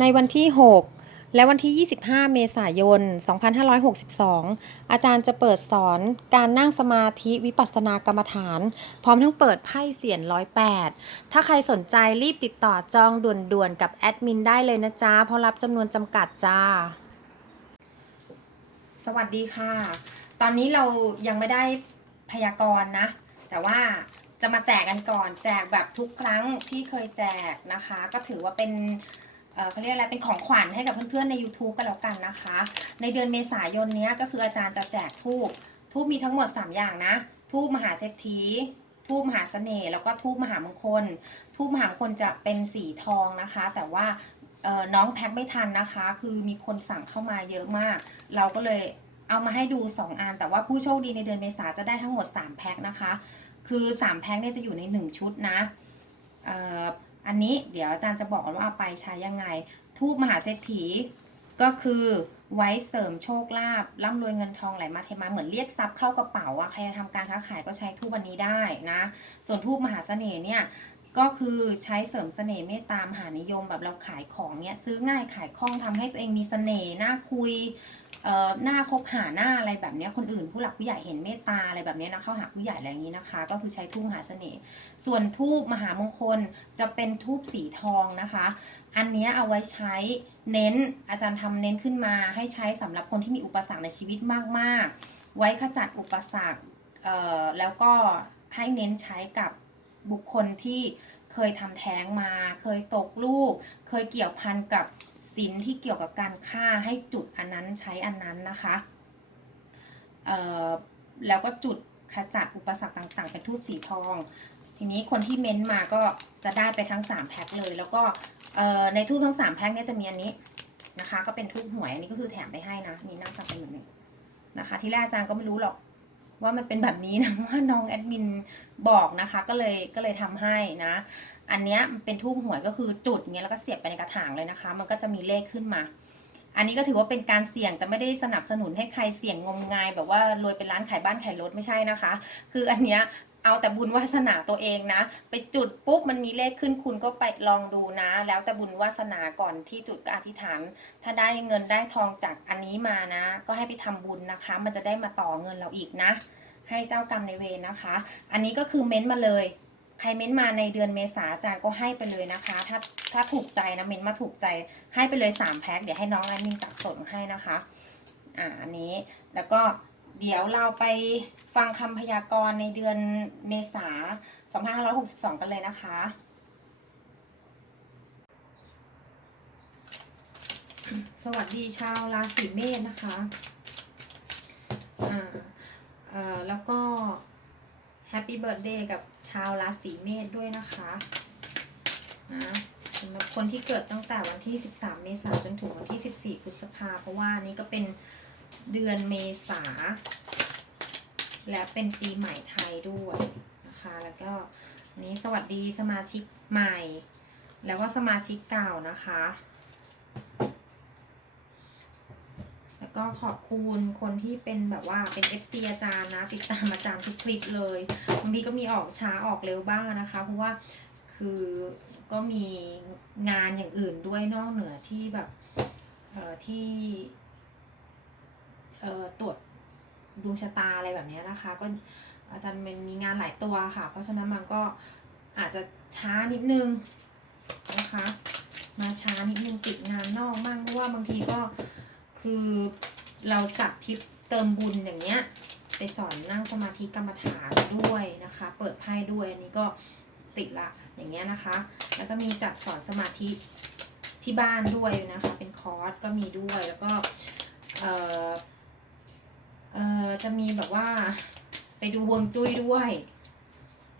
ในวันที่ 6 และวันที่ 25 เมษายน 2562 อาจารย์จะเปิดสอนการนั่งสมาธิวิปัสสนากรรมฐาน พร้อมทั้งเปิดไพ่เสียนร้อยแปดถ้าใครสนใจรีบติดต่อจองด่วนๆ กับแอดมินได้เลยนะจ๊ะ เพราะรับจำนวนจำกัดจ้า สวัสดีค่ะ ตอนนี้เรายังไม่ได้พยากรณ์นะ แต่ว่าจะมาแจกกันก่อน แจกแบบทุกครั้งที่เคยแจกนะคะ ก็ถือว่าเป็น เขาเรียกอะไรเป็นของขวัญให้กับเพื่อนๆใน YouTube กันแล้วกันนะคะ ในเดือนเมษายนนี้ก็คืออาจารย์จะแจกทูบทูบมีทั้งหมด 3 อย่างนะทูบมหาเศรษฐีทูบมหาเสน่ห์แล้วก็ทูบมหามงคลทูบมหามงคลจะเป็นสีทองนะคะ แต่ว่าน้องแพ็คไม่ทันนะคะ คือมีคนสั่งเข้ามาเยอะมาก เราก็เลยเอามาให้ดู 2อันแต่ว่าผู้โชคดีในเดือนเมษาจะได้ทั้งหมด 3 แพ็คนะคะ คือ 3 แพ็คเนี่ยจะอยู่ใน 1 ชุดนะ อันนี้เดี๋ยวอาจารย์จะบอกว่าเอาไปใช้ยังไง ทูบมหาเศรษฐี ก็คือไว้เสริมโชคลาภร่ำรวยเงินทองไหลมาเทมาเหมือนเรียกทรัพย์เข้ากระเป๋าอะใครจะทำการค้าขายก็ใช้ทูบวันนี้ได้นะ ส่วนทูบมหาเสน่ห์เนี่ยก็คือใช้เสริมเสน่ห์เมตตามหานิยมแบบเราขายของเนี่ยซื้อง่ายขายคล่องทำให้ตัวเองมีเสน่ห์น่าคุย หน้าคบหาหน้าอะไรแบบนี้คนอื่น ผู้หลักผู้ใหญ่เห็นเมตตาอะไรแบบนี้นะเข้าหาผู้ใหญ่อะไรอย่างนี้นะคะ ก็คือใช้ทูบมหาเสน่ห์ส่วนทูบมหามงคลจะเป็นทูบสีทองนะคะ อันนี้เอาไว้ใช้เน้นอาจารย์ทำเน้นขึ้นมา ให้ใช้สำหรับคนที่มีอุปสรรคในชีวิตมากๆ ไว้ขจัดอุปสรรคแล้วก็ให้เน้นใช้กับบุคคลที่เคยทำแท้งมา เคยตกลูก เคยเกี่ยวพันกับ สินที่เกี่ยวกับการฆ่าให้จุดอันนั้นใช้อันนั้นนะคะเอ่อแล้วก็จุดขจัดอุปสรรคต่างๆเป็นทูบสีทอง ทีนี้คนที่เม้นต์มาก็จะได้ไปทั้ง 3 แพ็คเลย แล้วก็เอ่อในทูบทั้ง 3 แพ็คเนี่ยจะมีอันนี้นะคะ ก็เป็นทูบหวยอันนี้ก็คือแถมไปให้นะนี่นั่งทำเป็นแบบนี้นะคะ ที่แรกอาจารย์ก็ไม่รู้หรอก ว่ามันเป็นแบบนี้นะว่าน้องแอดมินบอกนะคะ ก็เลยก็เลยทำให้นะ อันเนี้ยมันเป็นทูบหวยก็คือจุดเงี้ยแล้วก็เสียบไปในกระถางเลยนะคะ มันก็จะมีเลขขึ้นมา อันนี้ก็ถือว่าเป็นการเสี่ยงแต่ไม่ได้สนับสนุนให้ใครเสี่ยงงมงาย แบบว่ารวยเป็นร้านขายบ้านขายรถไม่ใช่นะคะ คืออันเนี้ย เอาแต่บุญวาสนาตัวเองนะ ไปจุดปุ๊บมันมีเลขขึ้นคุณก็ไปลองดูนะ แล้วแต่บุญวาสนาก่อนที่จุดก็อธิษฐาน ถ้าได้เงินได้ทองจากอันนี้มานะ ก็ให้ไปทำบุญนะคะ มันจะได้มาต่อเงินเราอีกนะ ให้เจ้ากรรมในเวรนะคะ อันนี้ก็คือเม้นต์มาเลยใครเม้นต์มาในเดือนเมษาอาจารย์ก็ให้ไปเลยนะคะ ถ้าถ้าถูกใจนะเม้นต์มาถูกใจให้ไปเลย3แพ็คเดี๋ยวให้น้องแอดมินจัดส่งให้นะคะ อ่าอันนี้แล้วก็ เดี๋ยวเราไปฟังคำพยากรณ์ในเดือนเมษา 2562 กันเลยนะคะ สวัสดีชาวราศีเมษนะคะอ่าเอ่อแล้วก็แฮปปี้เบิร์ดเดย์กับชาวราศีเมษด้วยนะคะนะสำหรับคนที่เกิดตั้งแต่วันที่ 13 เมษายนจนถึงวันที่ 14 พฤษภาเพราะว่านี่ก็เป็น เดือนเมษา และเป็นปีใหม่ไทยด้วยนะคะ แล้วก็นี้สวัสดีสมาชิกใหม่ แล้วก็สมาชิกเก่านะคะ แล้วก็ขอบคุณคนที่เป็นแบบว่าเป็น FC อาจารย์นะ ติดตามอาจารย์ทุกคลิปเลยบางทีก็มีออกช้าออกเร็วบ้างนะคะ เพราะว่าคือก็มีงานอย่างอื่นด้วยนอกเหนือที่แบบที่ ตรวจดวงชะตาอะไรแบบนี้นะคะ ก็อาจารย์เป็นมีงานหลายตัวค่ะ เพราะฉะนั้นมันก็อาจจะช้านิดนึงนะคะ มาช้านิดนึงติดงานนอกมั่งเพราะว่าบางทีก็คือเราจัดทริปเติมบุญอย่างเงี้ยไปสอนนั่งสมาธิกรรมฐานด้วยนะคะ เปิดไพ่ด้วยอันนี้ก็ติดละอย่างเงี้ยนะคะ แล้วก็มีจัดสอนสมาธิที่บ้านด้วยนะคะ เป็นคอร์สก็มีด้วยแล้วก็เออ เอ่อจะมีแบบว่า ไปดูฮวงจุ้ยด้วย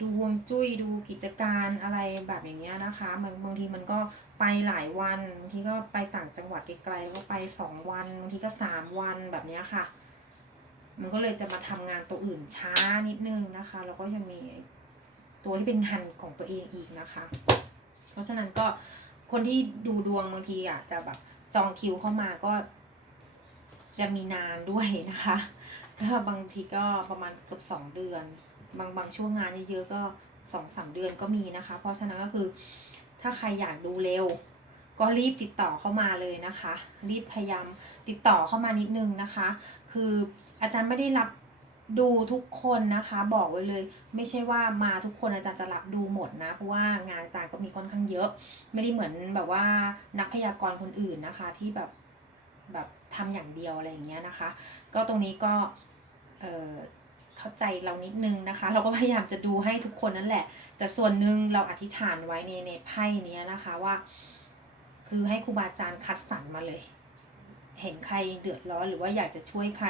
ดูฮวงจุ้ยดูกิจการอะไรแบบอย่างเงี้ยนะคะบางบางทีมันก็ไปหลายวันบางทีก็ไปต่างจังหวัดไกลๆก็ไปสองวันบางทีก็สามวันแบบเนี้ยค่ะ มันก็เลยจะมาทำงานตัวอื่นช้านิดนึงนะคะ แล้วก็ยังมีตัวที่เป็นงานของตัวเองอีกนะคะ เพราะฉะนั้นก็คนที่ดูดวงบางทีอะจะแบบจองคิวเข้ามาก็ จะมีนานด้วยนะคะ ก็บางทีก็ประมาณเกือบสองเดือน บางบางช่วงงานเยอะๆก็สองสามเดือนก็มีนะคะ เพราะฉะนั้นก็คือ ถ้าใครอยากดูเร็ว ก็รีบติดต่อเข้ามาเลยนะคะ รีบพยายามติดต่อเข้ามานิดนึงนะคะ คืออาจารย์ไม่ได้รับดูทุกคนนะคะบอกไว้เลย ไม่ใช่ว่ามาทุกคนอาจารย์จะรับดูหมดนะ เพราะว่างานอาจารย์ก็มีค่อนข้างเยอะ ไม่ได้เหมือนแบบว่านักพยากรณ์คนอื่นนะคะ ที่แบบ แบบทำอย่างเดียวอะไรอย่างเงี้ยนะคะ ก็ตรงนี้ก็เออเข้าใจเรานิดนึงนะคะ เราก็พยายามจะดูให้ทุกคนนั่นแหละ แต่ส่วนหนึ่งเราอธิษฐานไว้ในในไพ่เนี้ยนะคะว่า คือให้ครูบาอาจารย์คัดสรรมาเลย เห็นใครเดือดร้อนหรือว่าอยากจะช่วยใคร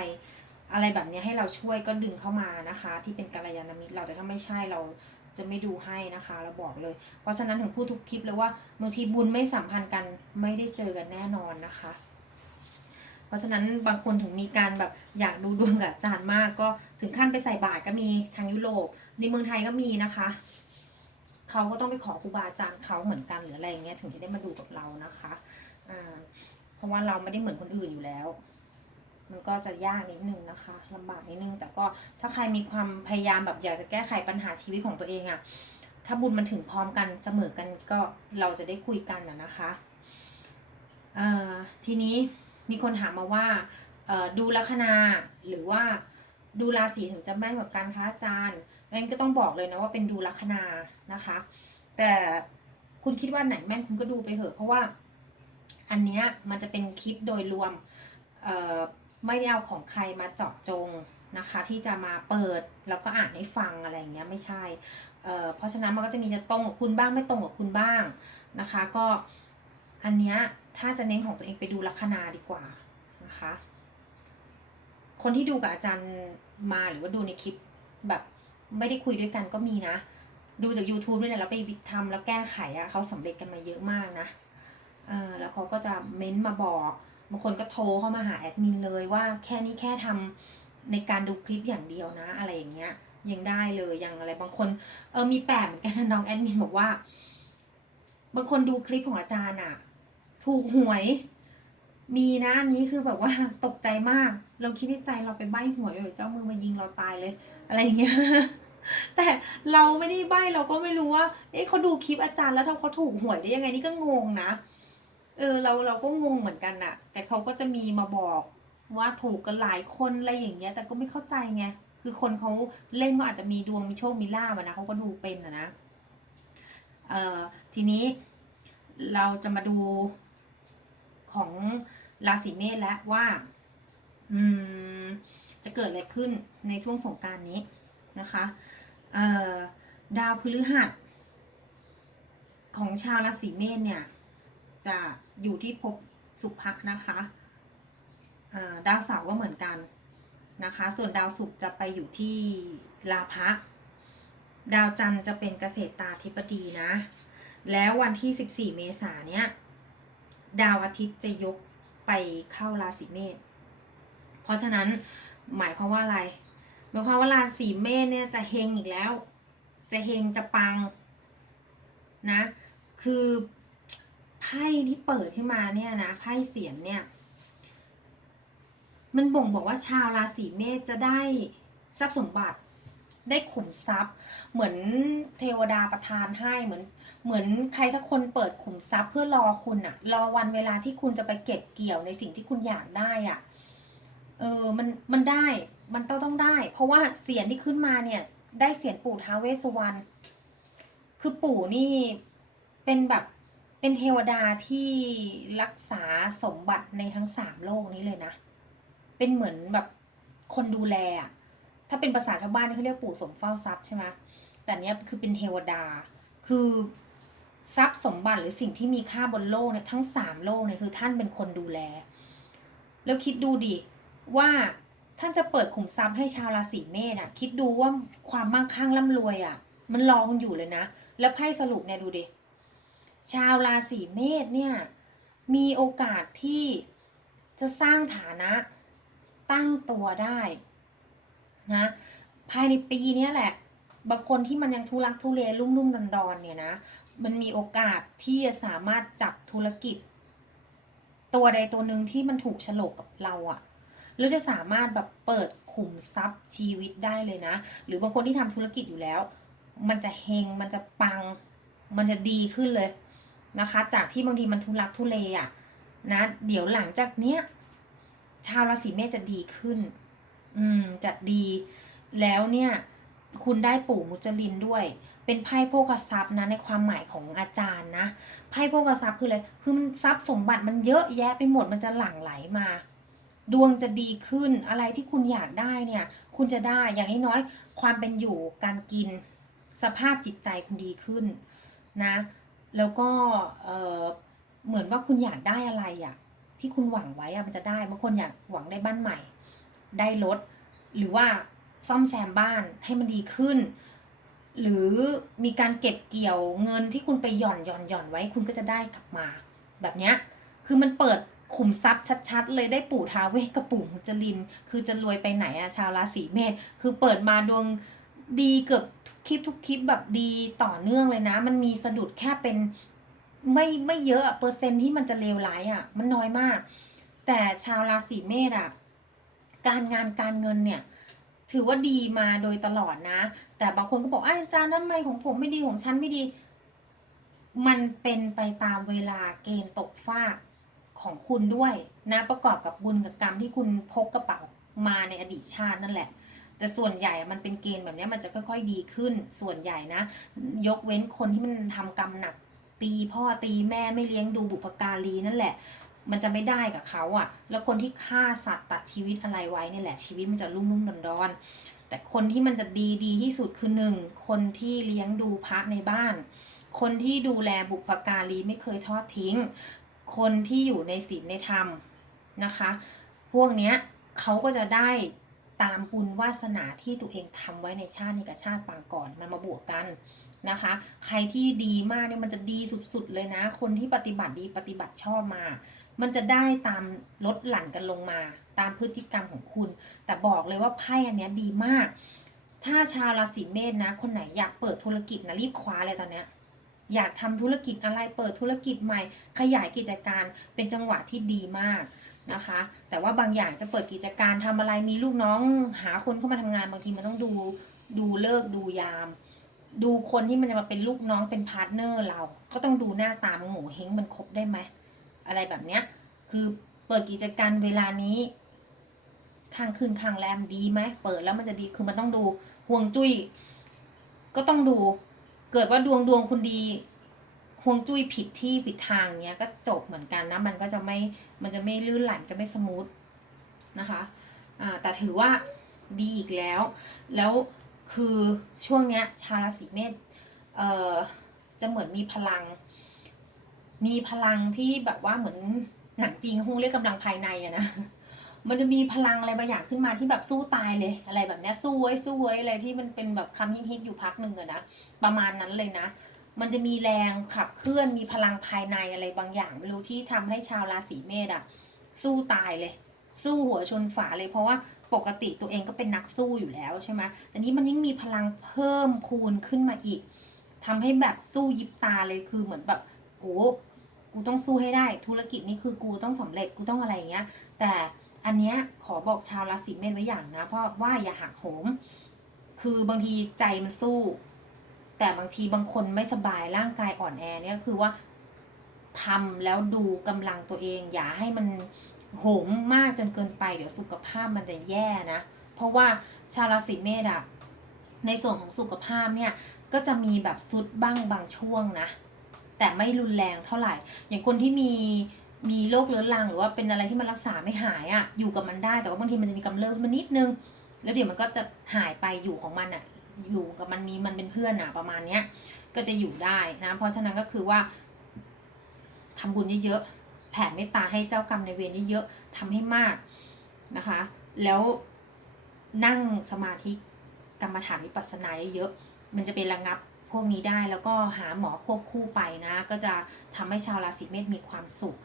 อะไรแบบเนี้ยให้เราช่วยก็ดึงเข้ามานะคะ ที่เป็นกัลยาณมิตรเราแต่ถ้าไม่ใช่เราจะไม่ดูให้นะคะ เราบอกเลย เพราะฉะนั้นถึงพูดทุกคลิปเลยว่าบางทีบุญไม่สัมพันธ์กันไม่ได้เจอกันแน่นอนนะคะ เพราะฉะนั้นบางคนถึงมีการแบบอยากดูดวงกับอาจารย์มาก ก็ถึงขั้นไปใส่บาตรก็มีทางยุโรปในเมืองไทยก็มีนะคะ เขาก็ต้องไปขอครูบาอาจารย์เขาเหมือนกันหรืออะไรอย่างเงี้ยถึงจะได้มาดูกับเรานะคะอ่าเพราะว่าเราไม่ได้เหมือนคนอื่นอยู่แล้ว มันก็จะยากนิดนึงนะคะลำบากนิดนึง แต่ก็ถ้าใครมีความพยายามแบบอยากจะแก้ไขปัญหาชีวิตของตัวเองอะถ้าบุญมันถึงพร้อมกันเสมอกันก็เราจะได้คุยกันนะนะคะทีนี้ มีคนถามมาว่าดูลัคนาหรือว่าดูราศีถึงจะแม่นกว่ากันคะอาจารย์งั้นก็ต้องบอกเลยนะว่าเป็นดูลัคนานะคะ แต่คุณคิดว่าไหนแม่นคุณก็ดูไปเถอะ เพราะว่าอันเนี้ยมันจะเป็นคลิปโดยรวมไม่ได้เอาของใครมาเจาะจงนะคะ ที่จะมาเปิดแล้วก็อ่านให้ฟังอะไรอย่างเงี้ยไม่ใช่เเพราะฉะนั้นมันก็จะมีจะตรงกับคุณบ้างไม่ตรงกับคุณบ้างนะคะ ก็อันเนี้ย ถ้าจะเน้นของตัวเองไปดูลัคนาดีกว่านะคะ คนที่ดูกับอาจารย์มาหรือว่าดูในคลิปแบบไม่ได้คุยด้วยกันก็มีนะ ดูจาก YouTube ด้วยแหละแล้วไปทำแล้วแก้ไขอะเขาสำเร็จกันมาเยอะมากนะแล้วเขาก็จะเม้นต์มาบอกบางคนก็โทรเข้ามาหาแอดมินเลยว่าแค่นี้แค่ทำในการดูคลิปอย่างเดียวนะ อะไรอย่างเงี้ยยังได้เลยยังอะไรบางคนเออมีแปลกเหมือนกันนะน้องแอดมินบอกว่า บางคนดูคลิปของอาจารย์อะ ถูกหวย มีนะอันนี้คือแบบว่าตกใจมาก เราคิดในใจเราไปใบ้หวยเดี๋ยวเจ้ามือมายิงเราตายเลย อะไรอย่างเงี้ยแต่เราไม่ได้ใบ้เราก็ไม่รู้ว่า เอ๊ะเขาดูคลิปอาจารย์แล้วถ้าเขาถูกหวยได้ยังไงนี่ก็งงนะ เออเราเราก็งงเหมือนกันน่ะ แต่เขาก็จะมีมาบอกว่าถูกกันหลายคนอะไรอย่างเงี้ย แต่ก็ไม่เข้าใจไง คือคนเขาเล่นก็อาจจะมีดวงมีโชคมีลาบนะเขาก็ดูเป็นอะนะ เอ่อทีนี้เราจะมาดู ของราศีเมษแล้วว่า อืม จะเกิดอะไรขึ้นในช่วงสงการนี้นะคะดาวพฤหัส ของชาวราศีเมษเนี่ย จะอยู่ที่ภพสุภะนะคะดาวเสาร์ก็เหมือนกันนะคะ ส่วนดาวศุกร์จะไปอยู่ที่ลาภะดาวจันทร์จะเป็นเกษตรตาธิบดีนะ แล้ววันที่ 14 เมษานเนี่ย ดาวอาทิตย์จะยกไปเข้าราศีเมษ เพราะฉะนั้นหมายความว่าอะไร หมายความว่าราศีเมษเนี่ยจะเฮงอีกแล้ว จะเฮงจะปังนะ คือไพ่ที่เปิดขึ้นมาเนี่ยนะไพ่เสียนเนี่ย มันบ่งบอกว่าชาวราศีเมษจะได้ทรัพย์สมบัติได้ขุมทรัพย์ เหมือนเทวดาประทานให้เหมือน เหมือนใครสักคนเปิดขุมทรัพย์เพื่อรอคุณอะรอวันเวลาที่คุณจะไปเก็บเกี่ยวในสิ่งที่คุณอยากได้อะเออมันมันได้มันต้องต้องได้ เพราะว่าเสียงที่ขึ้นมาเนี่ย ได้เสียงปู่ท้าเวสสวรรณคือปู่นี่เป็นแบบเป็นเทวดาที่รักษาสมบัติในทั้งสามโลกนี้เลยนะ เป็นเหมือนแบบคนดูแลอะถ้าเป็นภาษาชาวบ้านเขาเรียกปู่สมเฝ้าทรัพย์ใช่ไหมแต่เนี้ยคือเป็นเทวดา คือ ทรัพย์สมบัติหรือสิ่งที่มีค่าบนโลกเนี่ยทั้งสามโลกเนี่ยคือท่านเป็นคนดูแล แล้วคิดดูดิว่าท่านจะเปิดขุมทรัพย์ให้ชาวราศีเมษอะคิดดูว่าความมั่งคั่งร่ำรวยอะมันรอคุณอยู่เลยนะ แล้วไพ่สรุปเนี่ยดูดิชาวราศีเมษเนี่ยมีโอกาสที่จะสร้างฐานะตั้งตัวได้นะภายในปีนี้แหละบางคนที่มันยังทุลักทุเลลุ่มลุ่มดอนดอนเนี่ยนะ มันมีโอกาสที่จะสามารถจับธุรกิจ ตัวใดตัวหนึ่งที่มันถูกโฉลกกับเราอะแล้วจะสามารถแบบเปิดขุมทรัพย์ชีวิตได้เลยนะ หรือบางคนที่ทำธุรกิจอยู่แล้ว มันจะเฮงมันจะปัง มันจะดีขึ้นเลยนะคะ จากที่บางทีมันทุลักทุเลอะนะเดี๋ยวหลังจากเนี้ยชาวราศีเมษจะดีขึ้น อืมจะดี แล้วเนี่ย คุณได้ปู่มุจลินด้วย เป็นไพ่โภคทรัพย์นะในความหมายของอาจารย์นะไพ่โภคทรัพย์คืออะไรคือมันทรัพย์สมบัติมันเยอะแยะไปหมดมันจะหลั่งไหลมา ดวงจะดีขึ้นอะไรที่คุณอยากได้เนี่ย คุณจะได้อย่างน้อยๆความเป็นอยู่การกินสภาพจิตใจคุณดีขึ้นนะ แล้วก็เเหมือนว่าคุณอยากได้อะไรอะที่คุณหวังไว้อะมันจะได้บางคนอยากหวังได้บ้านใหม่ ได้รถหรือว่าซ่อมแซมบ้านให้มันดีขึ้น หรือมีการเก็บเกี่ยวเงินที่คุณไปหย่อนหย่อนหย่อนไว้คุณก็จะได้กลับมา แบบเนี้ยคือมันเปิดขุมทรัพย์ชัดๆ เลยได้ปู่ท้าเวกับปู่มุจลิน คือจะรวยไปไหนอะชาวราศีเมษคือเปิดมาดวงดีเกือบคลิปทุกคลิปแบบดีต่อเนื่องเลยนะ มันมีสะดุดแค่เป็นไม่ไม่เยอะเปอร์เซ็นที่มันจะเลวร้ายอะมันน้อยมาก แต่ชาวราศีเมษอะการงานการเงินเนี่ย ถือว่าดีมาโดยตลอดนะ แต่บางคนก็บอกอาอาจารย์ทำไมของผมไม่ดีของฉันไม่ดี มันเป็นไปตามเวลาเกณฑ์ตกฟากของคุณด้วยนะประกอบกับบุญกับกรรมที่คุณพกกระเป๋ามาในอดีตชาตินั่นแหละ แต่ส่วนใหญ่มันเป็นเกณฑ์แบบนี้มันจะค่อยๆดีขึ้น ส่วนใหญ่นะ ยกเว้นคนที่มันทำกรรมหนักตีพ่อตีแม่ไม่เลี้ยงดูบุพการีนั่นแหละ มันจะไม่ได้กับเขาอะ่ะ แล้วคนที่ฆ่าสัตว์ตัดชีวิตอะไรไว้เนี่ยแหละชีวิตมันจะรุ่มรุ่มดอนดอนแต่คนที่มันจะดีดีที่สุดคือหนึ่งคนที่เลี้ยงดูพระในบ้าน คนที่ดูแลบุพการีไม่เคยทอดทิ้ง คนที่อยู่ในศีลในธรรมนะคะ พวกเนี้ยเขาก็จะได้ตามบุญวาสนาที่ตัวเองทำไว้ในชาตินี้กับชาติปางก่อนมันมาบวกกันนะคะ ใครที่ดีมากเนี่ยมันจะดีสุดๆเลยนะ คนที่ปฏิบัติดีปฏิบัติชอบมา มันจะได้ตามลดหลั่นกันลงมา ตามพฤติกรรมของคุณ แต่บอกเลยว่าไพ่อันนี้ดีมาก ถ้าชาวราศีเมษนะ คนไหนอยากเปิดธุรกิจนะรีบคว้าเลยตอนเนี้ยอยากทำธุรกิจอะไรเปิดธุรกิจใหม่ ขยายกิจการเป็นจังหวะที่ดีมากนะคะ แต่ว่าบางอย่างจะเปิดกิจการทำอะไรมีลูกน้อง หาคนเข้ามาทำงานบางทีมันต้องดูดูเลิกดูยาม ดูคนที่มันจะมาเป็นลูกน้องเป็นพาร์ทเนอร์เรา ก็ต้องดูหน้าตามันโง่เฮงมันครบได้ไหม อะไรแบบเนี้ย คือเปิดกิจการเวลานี้ข้างขึ้นข้างแรมดีไหมเปิดแล้วมันจะดีคือมันต้องดูห่วงจุ้ยก็ต้องดู เกิดว่าดวงดวงคุณดีห่วงจุ้ยผิดที่ผิดทางเนี้ยก็จบเหมือนกันนะมันก็จะไม่มันจะไม่ลื่นไหลจะไม่สมูทนะคะอ่าแต่ถือว่าดีอีกแล้ว แล้วคือช่วงเนี้ยชาวราศีเมษเอ่อจะเหมือนมีพลัง มีพลังที่แบบว่าเหมือนหนังจีนคงเรียกกำลังภายในอะนะ มันจะมีพลังอะไรบางอย่างขึ้นมาที่แบบสู้ตายเลย อะไรแบบเนี้ยสู้ไว้สู้ไว้อะไรที่มันเป็นแบบคำฮิตๆอยู่พักหนึ่งอะนะประมาณนั้นเลยนะ มันจะมีแรงขับเคลื่อนมีพลังภายในอะไรบางอย่างไม่รู้ที่ทำให้ชาวราศีเมษอะสู้ตายเลย สู้หัวชนฝาเลยเพราะว่าปกติตัวเองก็เป็นนักสู้อยู่แล้วใช่ไหมแต่นี้มันยิ่งมีพลังเพิ่มพูนขึ้นมาอีกทำให้แบบสู้ยิบตาเลยคือเหมือนแบบ โอ้กูต้องสู้ให้ได้ ธุรกิจนี้คือกูต้องสำเร็จกูต้องอะไรอย่างเงี้ย แต่อันเนี้ยขอบอกชาวราศีเมษไว้อย่างนะ เพราะว่าอย่าหักโหม คือบางทีใจมันสู้ แต่บางทีบางคนไม่สบายร่างกายอ่อนแอเนี่ยคือว่าทำแล้วดูกำลังตัวเอง อย่าให้มันโหมมากจนเกินไป เดี๋ยวสุขภาพมันจะแย่นะ เพราะว่าชาวราศีเมษอะในส่วนของสุขภาพเนี่ยก็จะมีแบบซุดบ้างบางช่วงนะ แต่ไม่รุนแรงเท่าไหร่ อย่างคนที่มีมีโรคเรื้อรังหรือว่าเป็นอะไรที่มันรักษาไม่หายอะ่ะอยู่กับมันได้ แต่ว่าบางทีมันจะมีกำเริบขึ้นมานิดนึง แล้วเดี๋ยวมันก็จะหายไปอยู่ของมันอะ่ะอยู่กับมันมีมันเป็นเพื่อนอะ่ะประมาณเนี้ยก็จะอยู่ได้นะ เพราะฉะนั้นก็คือว่าทำบุญเยอะๆแผ่เมตตาให้เจ้ากรรมในเวรเยอะๆทำให้มากนะคะ แล้วนั่งสมาธิกรรมฐานวิปัสสนาเยอะๆมันจะเป็นระงับ พวกนี้ได้แล้วก็หาหมอควบคู่ไปนะ ก็จะทำให้ชาวราศีเมษมีความสุข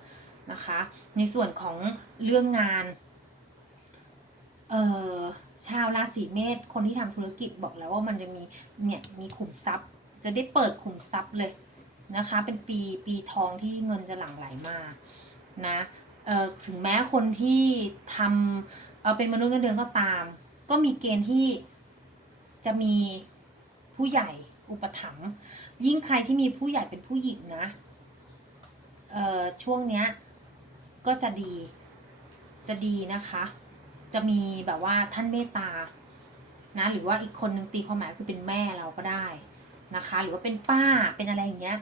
นะคะ ในส่วนของเรื่องงานเอ่อชาวราศีเมษคนที่ทำธุรกิจบอกแล้วว่ามันจะมีเนี่ยมีขุมทรัพย์ จะได้เปิดขุมทรัพย์เลยนะคะ เป็นปีปีทองที่เงินจะหลั่งไหลมานะเอ่อถึงแม้คนที่ทำเออเป็นมนุษย์เงินเดือนก็ตาม ก็มีเกณฑ์ที่จะมีผู้ใหญ่ อุปถัมภ์ยิ่งใครที่มีผู้ใหญ่เป็นผู้หญิงนะเอ่อช่วงเนี้ยก็จะดีจะดีนะคะ จะมีแบบว่าท่านเมตตานะหรือว่าอีกคนนึงตีความหมายคือเป็นแม่เราก็ได้นะคะ หรือว่าเป็นป้าเป็นอะไรอย่างเงี้ย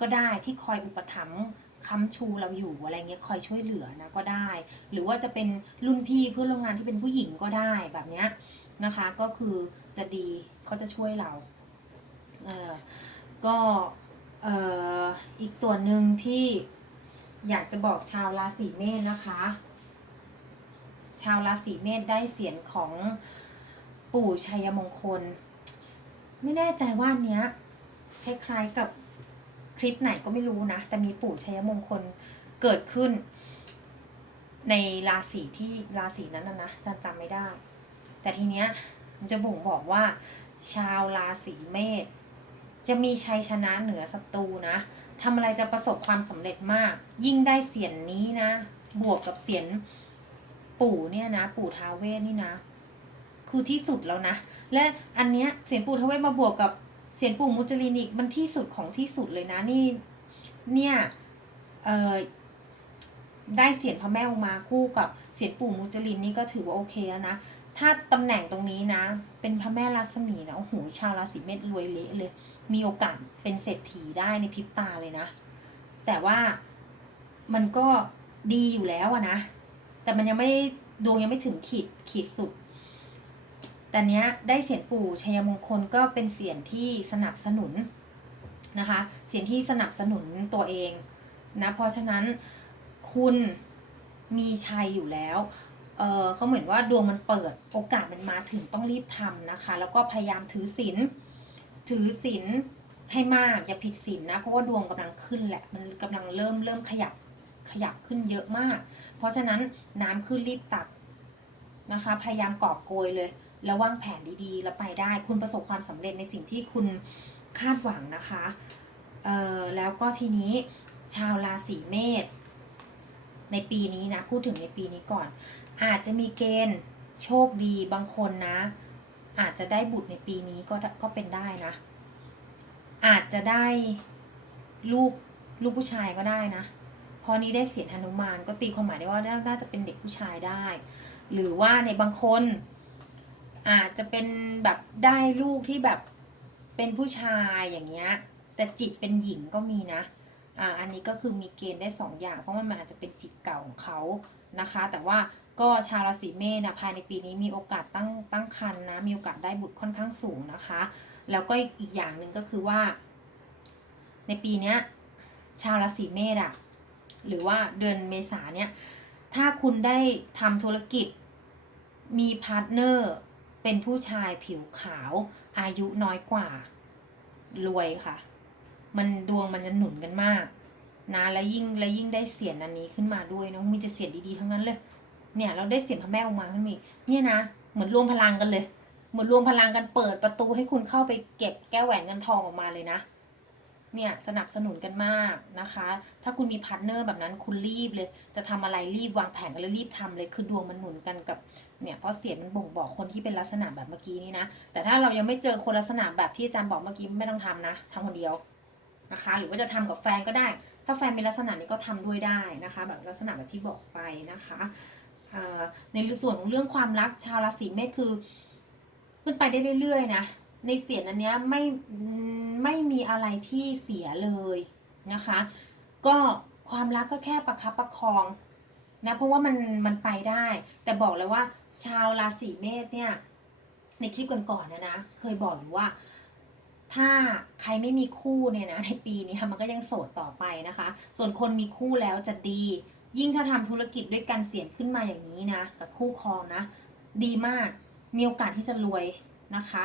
ก็ได้ที่คอยอุปถัมภ์ค้ำชูเราอยู่อะไรเงี้ยคอยช่วยเหลือนะก็ได้ หรือว่าจะเป็นรุ่นพี่เพื่อนร่วมงานที่เป็นผู้หญิงก็ได้แบบเนี้ยนะคะ ก็คือจะดีเขาจะช่วยเรา เออก็เอออีกส่วนหนึ่งที่อยากจะบอกชาวราศีเมษนะคะ ชาวราศีเมษได้เสียงของปู่ชัยมงคล ไม่แน่ใจว่านเนี้ยคล้ายๆกับคลิปไหนก็ไม่รู้นะ แต่มีปู่ชัยมงคลเกิดขึ้น ในราศีที่ราศีนั้นนะนะจันจำไม่ได้ แต่ทีเนี้ยมันจะบ่งบอกว่า ชาวราศีเมษ จะมีชัยชนะเหนือศัตรูนะทำอะไรจะประสบความสำเร็จมาก ยิ่งได้เสียงนี้นะ บวกกับเสียงปู่เนี่ยนะ ปู่ท้าเวสนี่นะ คือที่สุดแล้วนะ และอันเนี้ยเสียงปู่ท้าเวสมาบวกกับเสียงปู่มุจลินอีกมันที่สุดของที่สุดเลยนะนี่เนี่ยเออได้เสียงพระแม่อุมาคู่กับเสียงปู่มุจลินนี่ก็ถือว่าโอเคแล้วนะ ถ้าตำแหน่งตรงนี้นะ เป็นพระแม่รัศมีนะโอ้โหชาวราศีเมษรวยเละเลย มีโอกาสเป็นเศรษฐีได้ในพริบตาเลยนะ แต่ว่ามันก็ดีอยู่แล้วอะนะ แต่มันยังไม่ได้ดวงยังไม่ถึงขีดขีดสุด แต่เนี้ยได้เสียงปู่ชัยมงคลก็เป็นเสียงที่สนับสนุนนะคะ เสียงที่สนับสนุนตัวเองนะ เพราะฉะนั้นคุณมีชัยอยู่แล้ว เออเขาเหมือนว่าดวงมันเปิดโอกาสมันมาถึงต้องรีบทำนะคะ แล้วก็พยายามถือศีลถือศีลให้มากอย่าผิดศีลนะ เพราะว่าดวงกำลังขึ้นแหละ มันกำลังเริ่มเริ่มขยับขยับขึ้นเยอะมาก เพราะฉะนั้นน้ำขึ้นรีบตักนะคะ พยายามกอบโกยเลย แล้ววางแผนดีๆ แล้วไปได้ คุณประสบความสำเร็จในสิ่งที่คุณคาดหวังนะคะเออแล้วก็ทีนี้ชาวราศีเมษในปีนี้นะ พูดถึงในปีนี้ก่อน อาจจะมีเกณฑ์โชคดีบางคนนะ อาจจะได้บุตรในปีนี้ก็ก็เป็นได้นะ อาจจะได้ลูกลูกผู้ชายก็ได้นะพราะนี้ได้เสียงหนุมานก็ตีความหมายได้ว่าน่าจะเป็นเด็กผู้ชายได้ หรือว่าในบางคน อาจจะเป็นแบบได้ลูกที่แบบเป็นผู้ชายอย่างเงี้ยแต่จิตเป็นหญิงก็มีนะอ่าอันนี้ก็คือมีเกณฑ์ได้สองอย่าง เพราะมันอาจจะเป็นจิตเก่าของเขานะคะ แต่ว่า ก็ชาวราศีเมษนะภายในปีนี้มีโอกาสตั้งตั้งครรภ์นะมีโอกาสได้บุตรค่อนข้างสูงนะคะ แล้วก็อีกอย่างหนึ่งก็คือว่า ในปีนี้ชาวราศีเมษอะหรือว่าเดือนเมษาเนี่ยถ้าคุณได้ทำธุรกิจมีพาร์ทเนอร์เป็นผู้ชายผิวขาวอายุน้อยกว่ารวยค่ะ มันดวงมันจะหนุนกันมากนะแล้วยิ่งแล้วยิ่งได้เสียงอันนี้ขึ้นมาด้วยเนะมีแต่เสียงดีๆทั้งนั้นเลย เนี่ยเราได้เสียงพระแม่ออกมาขึ้นมาอีกเนี่ยนะเหมือนรวมพลังกันเลย เหมือนรวมพลังกันเปิดประตูให้คุณเข้าไปเก็บแก้วแหวนเงินทองออกมาเลยนะ เนี่ยสนับสนุนกันมากนะคะ ถ้าคุณมีพาร์ทเนอร์แบบนั้นคุณรีบเลย จะทำอะไรรีบวางแผนกันเลยรีบทำเลย คือดวงมันหนุนกันกับเนี่ยเพราะเสียงมันบ่งบอกคนที่เป็นลักษณะแบบเมื่อกี้นี้นะ แต่ถ้าเรายังไม่เจอคนลักษณะแบบที่อาจารย์บอกเมื่อกี้ไม่ต้องทำนะทำคนเดียวนะคะ หรือว่าจะทำกับแฟนก็ได้ ถ้าแฟนเป็นลักษณะนี้ก็ทำด้วยได้นะคะ แบบลักษณะแบบที่บอกไปนะคะ ในส่วนของเรื่องความรักชาวราศีเมษคือ มันไปได้เรื่อยๆนะในเสียงอันเนี้ยไม่ไม่มีอะไรที่เสียเลยนะคะ ก็ความรักก็แค่ประคับประคองนะเพราะว่ามันมันไปได้ แต่บอกเลยว่า ชาวราศีเมษเนี่ย ในคลิปก่อนๆเนะนะเคยบอกอยู่ว่า ถ้าใครไม่มีคู่เนี่ยนะในปีนี้มันก็ยังโสดต่อไปนะคะ ส่วนคนมีคู่แล้วจะดี ยิ่งถ้าทำธุรกิจด้วยกันเสียงขึ้นมาอย่างนี้นะ กับคู่ครองนะ ดีมาก มีโอกาสที่จะรวยนะคะ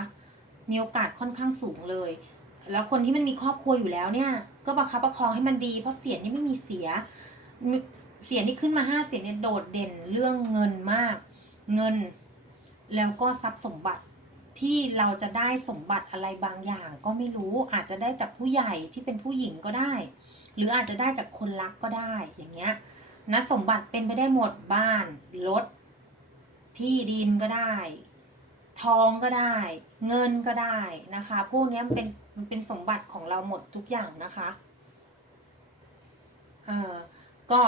มีโอกาสค่อนข้างสูงเลย แล้วคนที่มันมีครอบครัวอยู่แล้วเนี่ย ก็ประคับประคองให้มันดี เพราะเสียงนี่ไม่มีเสีย เสียงที่ขึ้นมาห้าเสียงเนี่ยโดดเด่นเรื่องเงินมาก เงิน แล้วก็ทรัพย์สมบัติที่เราจะได้สมบัติอะไรบางอย่าง ก็ไม่รู้อาจจะได้จากผู้ใหญ่ที่เป็นผู้หญิงก็ได้ หรืออาจจะได้จากคนรักก็ได้อย่างเงี้ย นะสมบัติเป็นไปได้หมดบ้านรถที่ดินก็ได้ ทองก็ได้ เงินก็ได้นะคะ พวกนี้มันเป็นมันเป็นสมบัติของเราหมดทุกอย่างนะคะเออก็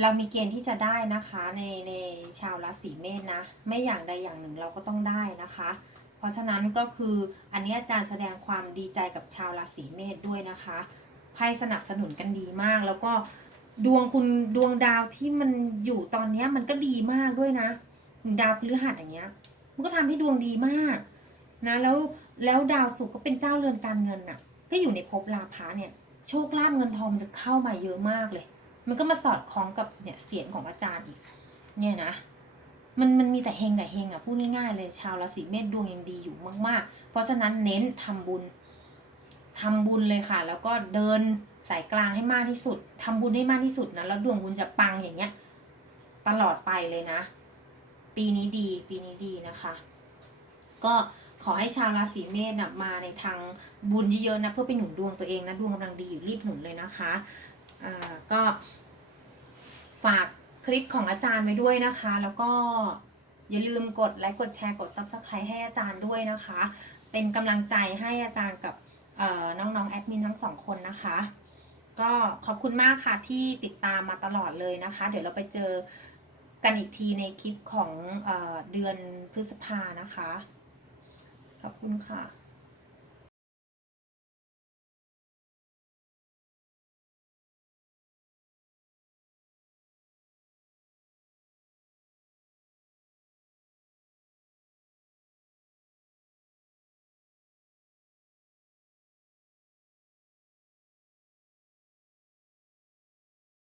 เรามีเกณฑ์ที่จะได้นะคะในในชาวราศีเมษนะ ไม่อย่างใดอย่างหนึ่งเราก็ต้องได้นะคะ เพราะฉะนั้นก็คืออันนี้อาจารย์แสดงความดีใจกับชาวราศีเมษด้วยนะคะไพ่สนับสนุนกันดีมากแล้วก็ ดวงคุณดวงดาวที่มันอยู่ตอนเนี้ย มันก็ดีมากด้วยนะดาวพฤหัสอย่างเงี้ย มันก็ทำให้ดวงดีมาก นะ แล้วแล้วดาวศุกร์ก็เป็นเจ้าเรือนการเงินน่ะ ก็อยู่ในภพลาภะเนี่ย โชคลาภเงินทองมันจะเข้ามาเยอะมากเลย มันก็มาสอดคล้องกับเนี่ยเสียงของอาจารย์อีก เนี่ยนะมันมันมีแต่เฮงกับเฮงอะพูดง่ายๆเลยชาวราศีเมษดวงยังดีอยู่มากๆ เพราะฉะนั้นเน้นทำบุญทำบุญเลยค่ะ แล้วก็เดิน สายกลางให้มากที่สุดทำบุญให้มากที่สุดนะแล้วดวงคุณจะปังอย่างเงี้ย ตลอดไปเลยนะ ปีนี้ดี ปีนี้ดีนะคะ ก็ขอให้ชาวราศีเมษนะมาในทางบุญเยอะๆนะเพื่อไปหนุนดวงตัวเองนะดวงกำลังดีอยู่รีบหนุนเลยนะคะอ่าก็ฝากคลิปของอาจารย์ไว้ด้วยนะคะ แล้วก็อย่าลืมกดไลค์กดแชร์กด Subscribe ให้อาจารย์ด้วยนะคะ เป็นกำลังใจให้อาจารย์กับเอ่อน้องๆแอดมินทั้งสองคนนะคะ ก็ขอบคุณมากค่ะที่ติดตามมาตลอดเลยนะคะ เดี๋ยวเราไปเจอกันอีกทีในคลิปของเอเดือนพฤษภานะคะ ขอบคุณค่ะ